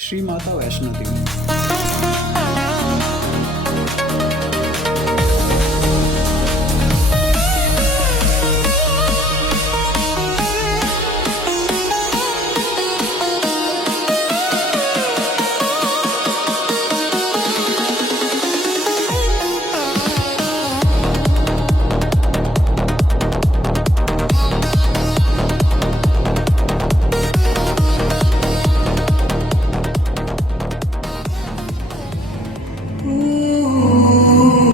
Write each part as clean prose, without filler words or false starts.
Shri Mata Vaishno Devi.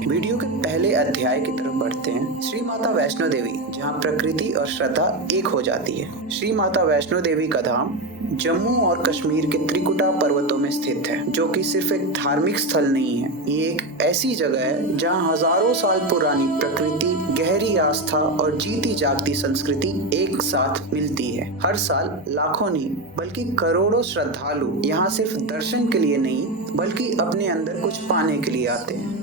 Video के पहले अध्याय की तरफ बढ़ते हैं। श्री माता वैष्णो देवी, जहां प्रकृति और श्रद्धा एक हो जाती है। श्री माता वैष्णो देवी का धाम जम्मू और कश्मीर के त्रिकुटा पर्वतों में स्थित है, जो कि सिर्फ एक धार्मिक स्थल नहीं है। ये एक ऐसी जगह है जहां हजारों साल पुरानी प्रकृति, गहरी आस्था और जीती जागती संस्कृति एक साथ मिलती है। हर साल लाखों नहीं बल्कि करोड़ों श्रद्धालु यहाँ सिर्फ दर्शन के लिए नहीं बल्कि अपने अंदर कुछ पाने के लिए आते हैं।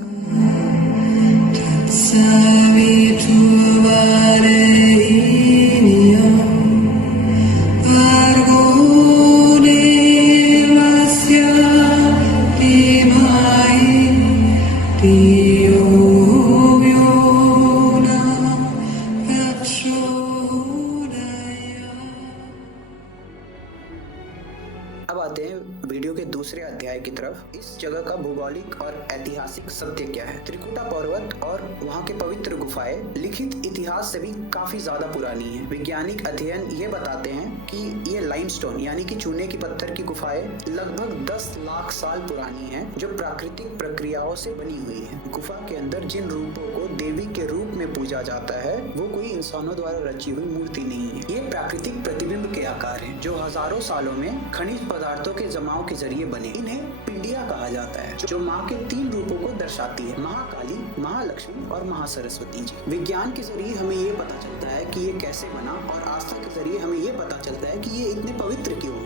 अब आते हैं वीडियो के दूसरे अध्याय की तरफ। इस जगह का भौगोलिक और ऐतिहासिक सत्य क्या है। त्रिकुटा पर्वत और वहाँ के पवित्र गुफाएं लिखित इतिहास से भी काफी ज्यादा पुरानी है। वैज्ञानिक अध्ययन ये बताते हैं कि ये लाइमस्टोन यानी कि चूने की पत्थर की गुफाएं लगभग 10 लाख साल पुरानी हैं, जो प्राकृतिक प्रक्रियाओं से बनी हुई है। गुफा के अंदर जिन रूपों को देवी के रूप में पूजा जाता है वो कोई इंसानों द्वारा रची हुई मूर्ति नहीं है। ये प्राकृतिक प्रतिबिंब के आकार हैं, जो हजारों सालों में खनिज पदार्थों के जमाव के जरिए बने। इन्हें पिंडिया कहा जाता है, जो माँ के 3 रूपों को दर्शाती है: महाकाली, महालक्ष्मी और महासरस्वती जी। विज्ञान के जरिए हमें ये पता चलता है कि ये कैसे बना, और आस्था के जरिए हमें ये पता चलता है कि ये इतने पवित्र क्यों है।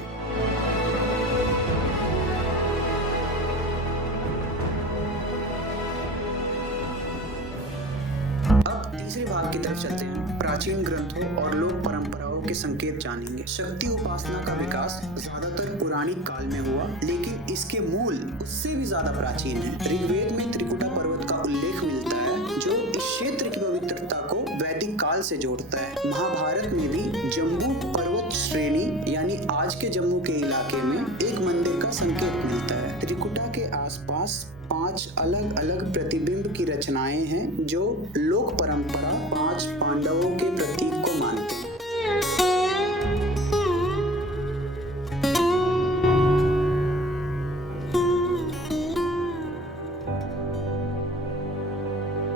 अब तीसरे भाग की तरफ चलते हैं। प्राचीन ग्रंथों और लोक परंपराओं के संकेत जानेंगे। शक्ति उपासना का विकास ज्यादातर पुराणिक काल में हुआ, लेकिन इसके मूल उससे भी ज्यादा प्राचीन है। ऋग्वेद में त्रिकुटा पर्वत का उल्लेख मिलता है, जो इस क्षेत्र की पवित्रता को वैदिक काल से जोड़ता है। महाभारत में भी जम्बू पर्वत श्रेणी यानी आज के जम्मू के इलाके में एक मंदिर का संकेत मिलता है। त्रिकुटा के आसपास 5 अलग अलग प्रतिबिंब की रचनाएं हैं, जो लोक परंपरा 5 पांडवों के प्रतीक को मानते हैं।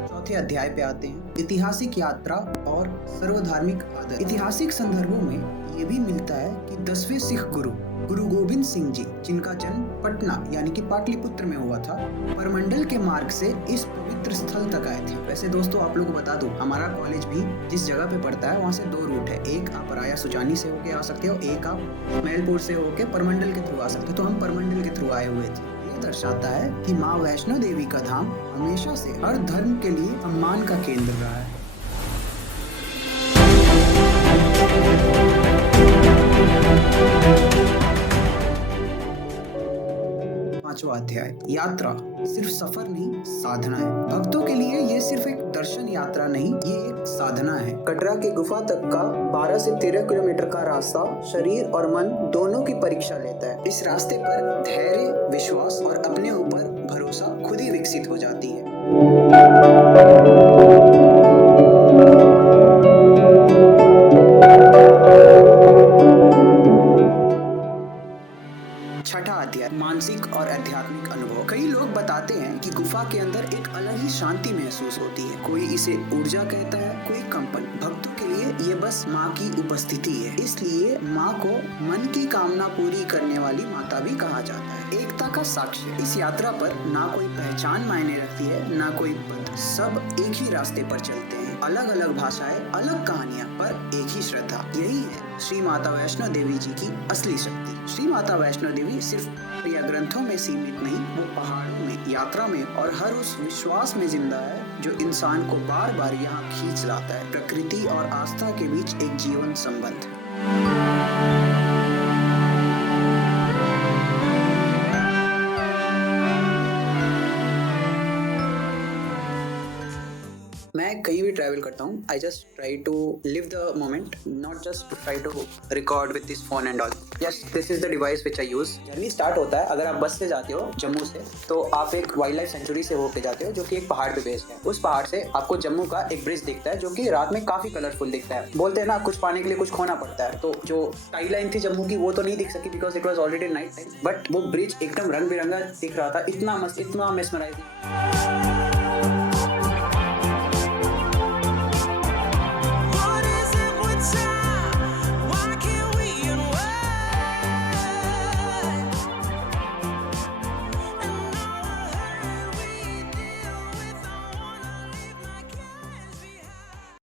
चौथे अध्याय पे आते हैं। ऐतिहासिक यात्रा और सर्वधार्मिक आदर। ऐतिहासिक संदर्भों में ये भी मिलता है कि 10वें सिख गुरु गोविंद सिंह जी, जिनका जन्म पटना यानी कि पाटलिपुत्र में हुआ था, परमंडल के मार्ग से इस पवित्र स्थल तक आए थे। वैसे दोस्तों, आप लोगों को बता दूं, हमारा कॉलेज भी जिस जगह पे पड़ता है वहाँ से 2 रूट है। एक आप राया सुजानी से होके आ सकते हो, एक आप मैलपुर से होके परमंडल के थ्रू आ सकते हो। तो हम परमंडल के थ्रू आए हुए थे। दर्शाता है कि माँ वैष्णो देवी का धाम हमेशा से हर धर्म के लिए सम्मान का केंद्र रहा है। पांचवा अध्याय। यात्रा सिर्फ सफर नहीं, साधना है। भक्तों के लिए ये सिर्फ एक दर्शन यात्रा नहीं, ये एक साधना है। कटरा के गुफा तक का 12 से 13 किलोमीटर का रास्ता शरीर और मन दोनों की परीक्षा लेता है। इस रास्ते पर धैर्य, विश्वास और अपने ऊपर भरोसा खुद ही विकसित हो जाती है। छठा अध्याय। मानसिक और आध्यात्मिक अनुभव। कई लोग बताते हैं कि गुफा के अंदर एक अलग ही शांति महसूस होती है। कोई इसे ऊर्जा कहता है, कोई कंपन। भक्तों के लिए ये बस माँ की उपस्थिति है, इसलिए माँ को मन की कामना पूरी करने वाली माता भी कहा जाता है। एकता का साक्ष्य। इस यात्रा पर ना कोई पहचान मायने रखती है, ना कोई पद। सब एक ही रास्ते पर चलते हैं। अलग अलग भाषाएं, अलग कहानियां, पर एक ही श्रद्धा। यही है श्री माता वैष्णो देवी जी की असली शक्ति। श्री माता वैष्णो देवी सिर्फ या ग्रंथों में सीमित नहीं, वो पहाड़ों में, यात्रा में और हर उस विश्वास में जिंदा है जो इंसान को बार बार यहाँ खींच लाता है। प्रकृति और आस्था के बीच एक जीवन संबंध। मैं कहीं भी ट्रैवल करता हूँ, I just try to live the moment, not just try to record with this phone and all. Yes, this is the device which I use. Journey start होता है, अगर आप बस से जाते हो जम्मू से, तो आप एक वाइल्ड लाइफ सेंचुरी से होके जाते हो, जो कि एक पहाड़ पे बेस्ड है। उस पहाड़ से आपको जम्मू का एक ब्रिज दिखता है, जो कि रात में काफी कलरफुल दिखता है। बोलते हैं ना, कुछ पाने के लिए कुछ खोना पड़ता है। तो जो स्काई लाइन थी जम्मू की, वो तो नहीं दिख सकी because it was already night time, but वो ब्रिज एकदम रंग बिरंगा दिख रहा था, इतना मस्त, इतना मेस्मराइजिंग।